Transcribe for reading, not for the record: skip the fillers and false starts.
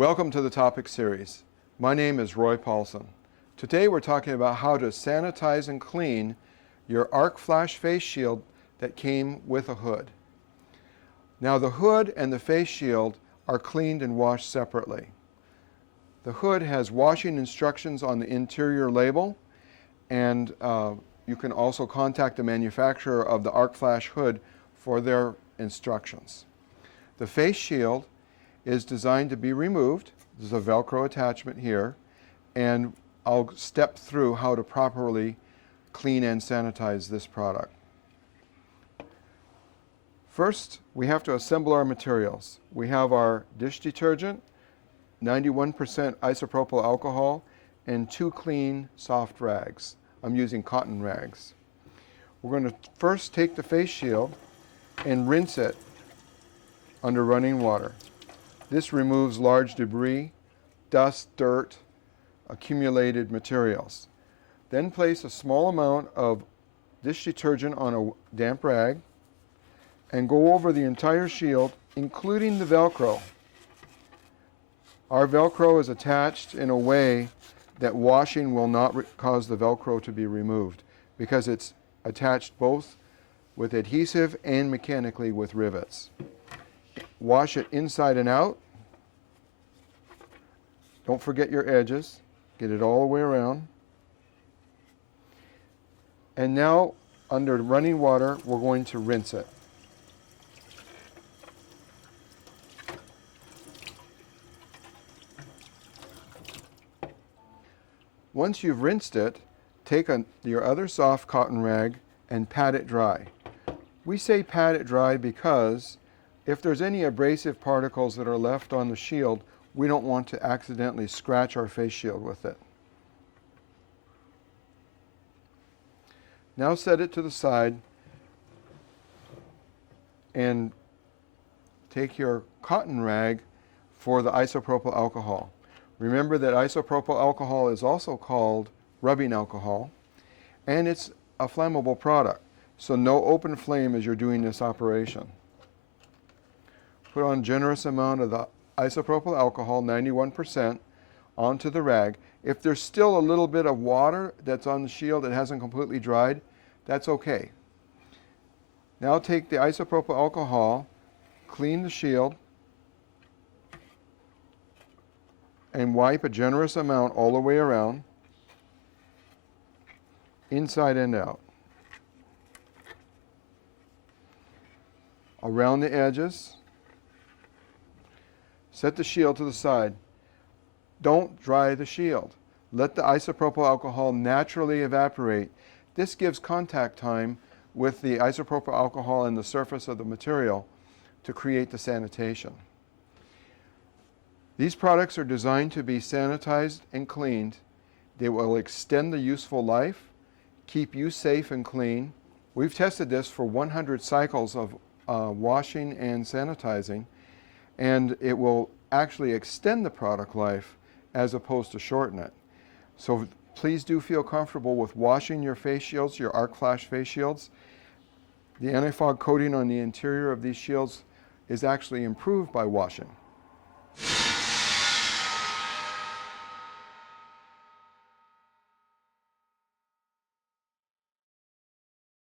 Welcome to the topic series. My name is Roy Paulson. Today we're talking about how to sanitize and clean your arc flash face shield that came with a hood. Now the hood and the face shield are cleaned and washed separately. The hood has washing instructions on the interior label, and you can also contact the manufacturer of the arc flash hood for their instructions. The face shield is designed to be removed. There's a Velcro attachment here, and I'll step through how to properly clean and sanitize this product. First, we have to assemble our materials. We have our dish detergent, 91% isopropyl alcohol, and 2 clean soft rags. I'm using cotton rags. We're going to first take the face shield and rinse it under running water. This removes large debris, dust, dirt, accumulated materials. Then place a small amount of dish detergent on a damp rag and go over the entire shield, including the Velcro. Our Velcro is attached in a way that washing will not cause the Velcro to be removed because it's attached both with adhesive and mechanically with rivets. Wash it inside and out. Don't forget your edges. Get it all the way around. And now, under running water, we're going to rinse it. Once you've rinsed it, take your other soft cotton rag and pat it dry. We say pat it dry because if there's any abrasive particles that are left on the shield, we don't want to accidentally scratch our face shield with it. Now set it to the side and take your cotton rag for the isopropyl alcohol. Remember that isopropyl alcohol is also called rubbing alcohol, and it's a flammable product, so no open flame as you're doing this operation. Put on a generous amount of the isopropyl alcohol, 91%, onto the rag. If there's still a little bit of water that's on the shield that hasn't completely dried, that's okay. Now take the isopropyl alcohol, clean the shield, and wipe a generous amount all the way around, inside and out. Around the edges. Set the shield to the side. Don't dry the shield. Let the isopropyl alcohol naturally evaporate. This gives contact time with the isopropyl alcohol and the surface of the material to create the sanitation. These products are designed to be sanitized and cleaned. They will extend the useful life, keep you safe and clean. We've tested this for 100 cycles of washing and sanitizing, and it will actually extend the product life as opposed to shorten it. So please do feel comfortable with washing your face shields, your arc flash face shields. The anti-fog coating on the interior of these shields is actually improved by washing.